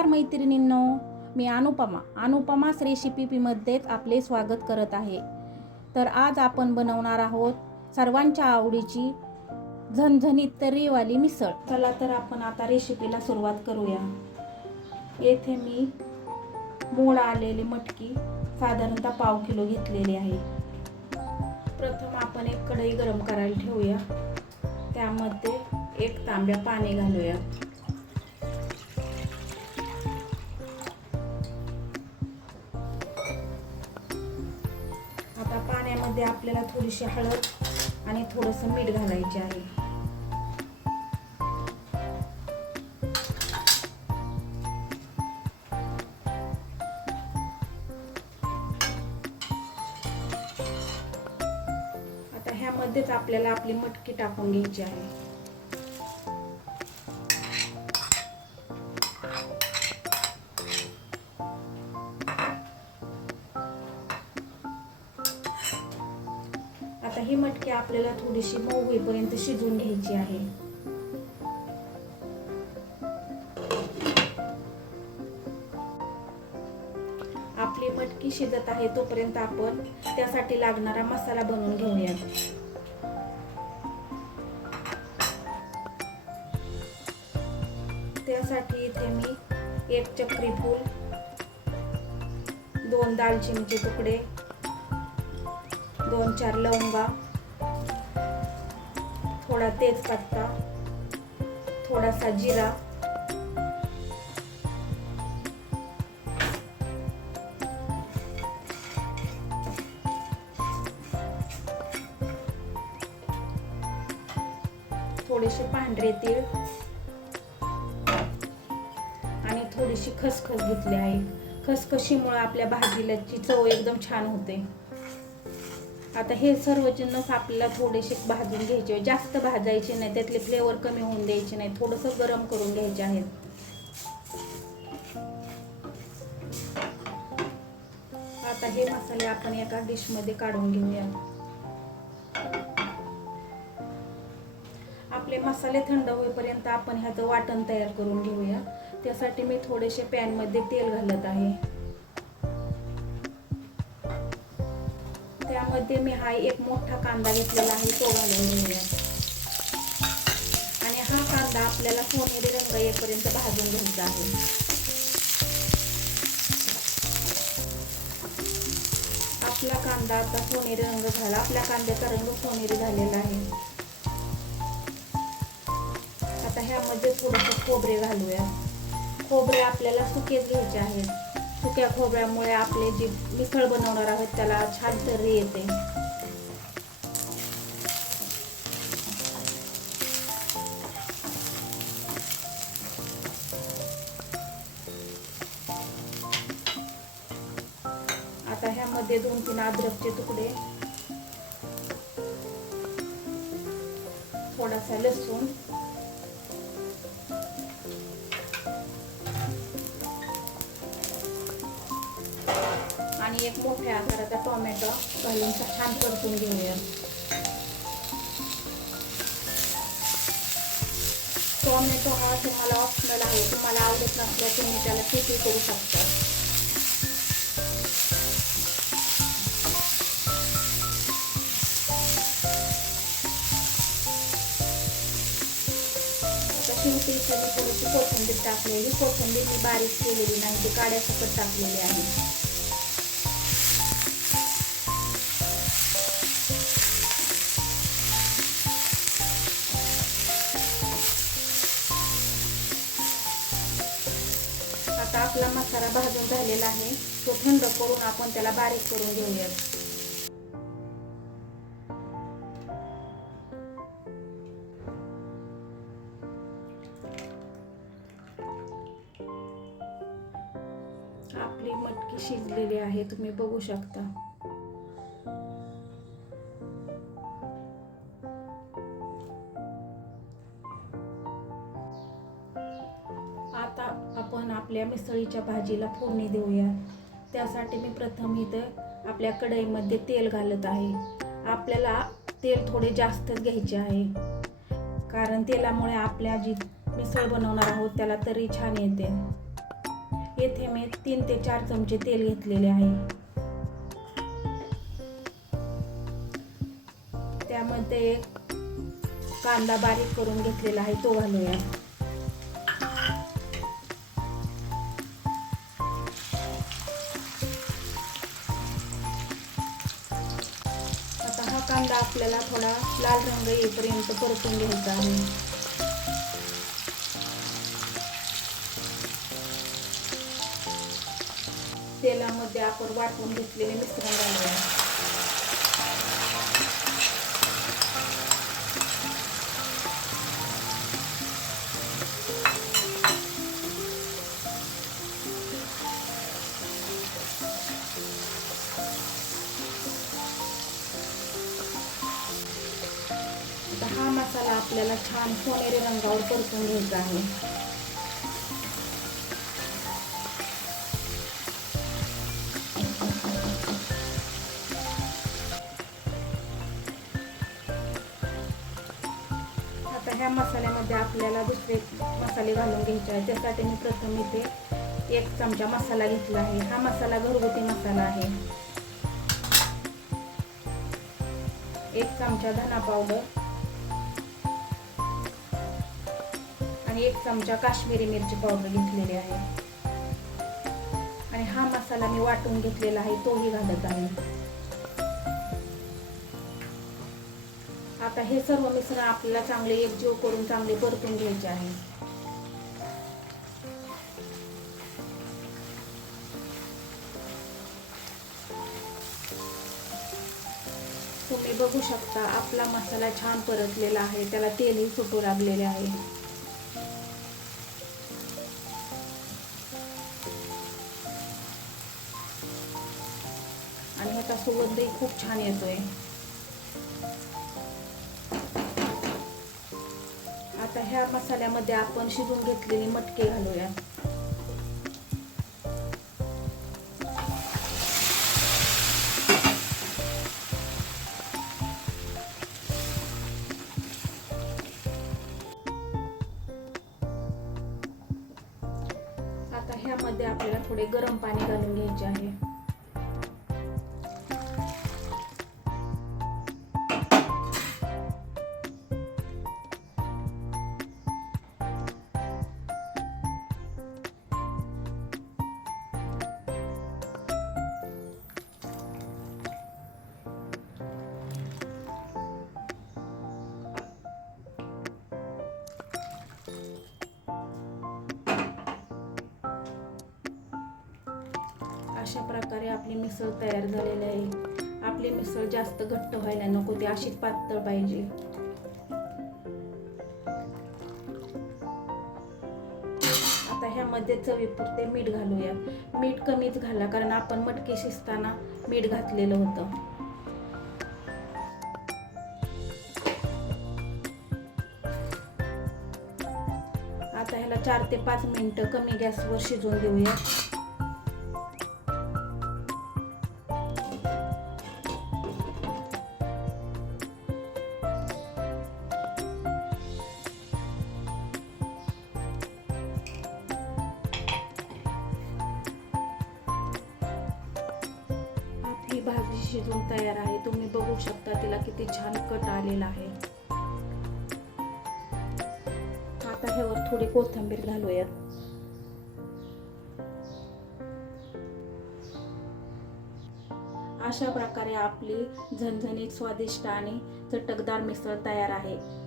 नमस्कार मैत्रिणींनो मी अनुपमा. अनुपमास रेसिपीमध्येच आपले स्वागत करत आहे. तर आज आपण बनवणार आहोत सर्वांच्या आवडीची झणझणीत तर्रीवाली मिसळ. चला तर आपण आता रेसिपीला सुरुवात करूया. येथे मी मोड आलेली मटकी साधारणतः पाव किलो घेतलेली आहे. प्रथम आपण एक कढई गरम करायला ठेवूया. त्यामध्ये एक तांब्या पाणी घालूया. पाण्यामध्ये आपल्याला थोडीशी हळद आणि थोडंसं मीठ घालायचे आहे. आता ह्यामध्येच आपल्याला आपली मटकी टाकून घ्यायची आहे. आता ही मटकी आपल्याला थोडीशी मऊ होईपर्यंत शिजवून घ्यायची आहे. आपली मटकी शिजत आहे तोपर्यंत आपण त्यासाठी लागणारा मसाला बनवून घेऊया त्यासाठी इथे मी एक चक्री फूल दोन दालचिनीचे तुकडे दोन चार लवंगा थोडा तेजपत्ता थोडासा जिरा थोडेसे पांढरे तीळ आणि थोडीशी खसखस घेतली आहे. खसखशीमुळे आपल्या भाजीलाची चव एकदम छान होते. आता हे सर्व जिन्नस आपल्याला थोडेसे भाजून घ्यायचे. जास्त भाजायचे नाही. त्यातले फ्लेवर कमी होऊन द्यायचे नाही. थोडंसं गरम करून घ्यायचे आहेत. आता हे मसाले आपण एका डिशमध्ये काढून घेऊया. आपले मसाले थंड होईपर्यंत आपण ह्याचं वाटण तयार करून घेऊया. त्यासाठी मी थोडेसे पॅनमध्ये तेल घालत आहे. मध्ये मी हा एक मोठा कांदा घेतलेला आहे तो घालून घेऊया आणि हा कांदा आपल्याला सोनेरी रंग येईपर्यंत भाजून घ्यायचा आहे. आपला कांदा आता सोनेरी रंग झाला. आपल्या कांद्याचा रंग सोनेरी झालेला आहे. आता ह्यामध्ये थोडंसं खोबरे घालूया. खोबरे आपल्याला सुकेच घ्यायचे आहेत. सुक्या खोबऱ्यामुळे आपले जे मिसळ बनवणार आहोत त्याला छान तर्री येते. आता ह्यामध्ये दोन तीन अद्रकचे तुकडे. थोडासा लसूण. आणि एक मोठ्या आकाराचा टोमॅटो घालून छान परतून घेऊया. टोमॅटो हा तुम्हाला ऑप्शनल आहे. तुम्हाला आवडत नसल्यास तुम्ही त्याला किती करू शकता. आता शेवटी थोडीशी कोथिंबीर टाकलेली. कोथिंबीर मी बारीक केलेली नाही ती काड्यासकट टाकलेली आहे. आपला मसाला भाजून झालेला आहे. तो थंड करून आपण त्याला बारीक करून घेऊया. आपली मटकी शिजलेली आहे तुम्ही बघू शकता. आपण आपल्या मिसळीच्या भाजीला फोडणी देऊया. त्यासाठी मी प्रथम इथं आपल्या कढईमध्ये तेल घालत आहे. आपल्याला तेल थोडे जास्तच घ्यायचे आहे. कारण तेलामुळे आपल्या जी मिसळ बनवणार आहोत त्याला तरी छान येते. येथे मी तीन ते चार चमचे तेल घेतलेले आहे. त्यामध्ये एक कांदा बारीक करून घेतलेला आहे तो घालूया. कांदा आपल्याला थोडा लाल रंग येईपर्यंत परतून घ्यायचा आहे. तेलामध्ये आपण वाटून घेतलेले मिश्रण घालूया. आता हा मसाला आपल्याला छान सोनेरी रंगावर परतून घ्यायचा आहे. आता ह्या मसाल्यामध्ये आपल्याला दुसरे मसाले घालून घ्यायचे आहे त्यासाठी मी प्रथम इथे एक चमचा मसाला घेतला आहे. हा मसाला घरगुती मसाला आहे. एक चमचा धना पावडर. मी एक चमचा काश्मीरी मिरची पावडर घेतलेली आहे. आणि हा मसाला मी वाटून घेतलेला आहे तोही घालत आहे. आता हे सर्व मिश्रण आपल्याला चांगले एकजीव करून चांगले परतून घ्यायचे आहे. तुम्ही बघू शकता आपला मसाला छान परतलेला आहे त्याला तेलही सुटू लागलेले आहे. आणि सुगंधही खूप छान येतोय. आता ह्या मसाल्यामध्ये आपण शिजून घेतलेले मटके घालूया. आता ह्यामध्ये आपल्याला थोडे गरम पाणी घालून घ्यायचे आहे. अशा प्रकारे आपली मिसळ तयार झालेली आहे. आपली मिसळ जास्त घट्ट व्हायला नको ती अशीच पातळ पाहिजे. आता ह्यामध्ये चवीपुरते मीठ घालूया. मीठ कमीच घाला कारण आपण मटकी शिजताना मीठ घातलेलं होतं. आता ह्याला चार ते पाच मिनटं कमी गॅसवर शिजवून देऊया. शिजून तयार आहे. तुम्ही बघू शकता तिला किती छान कट आलेला आहे. आता ह्यावर थोडी कोथिंबीर घालूयात. अशा प्रकारे आपली झणझणीत स्वादिष्ट आणि चटकदार मिसळ तयार आहे.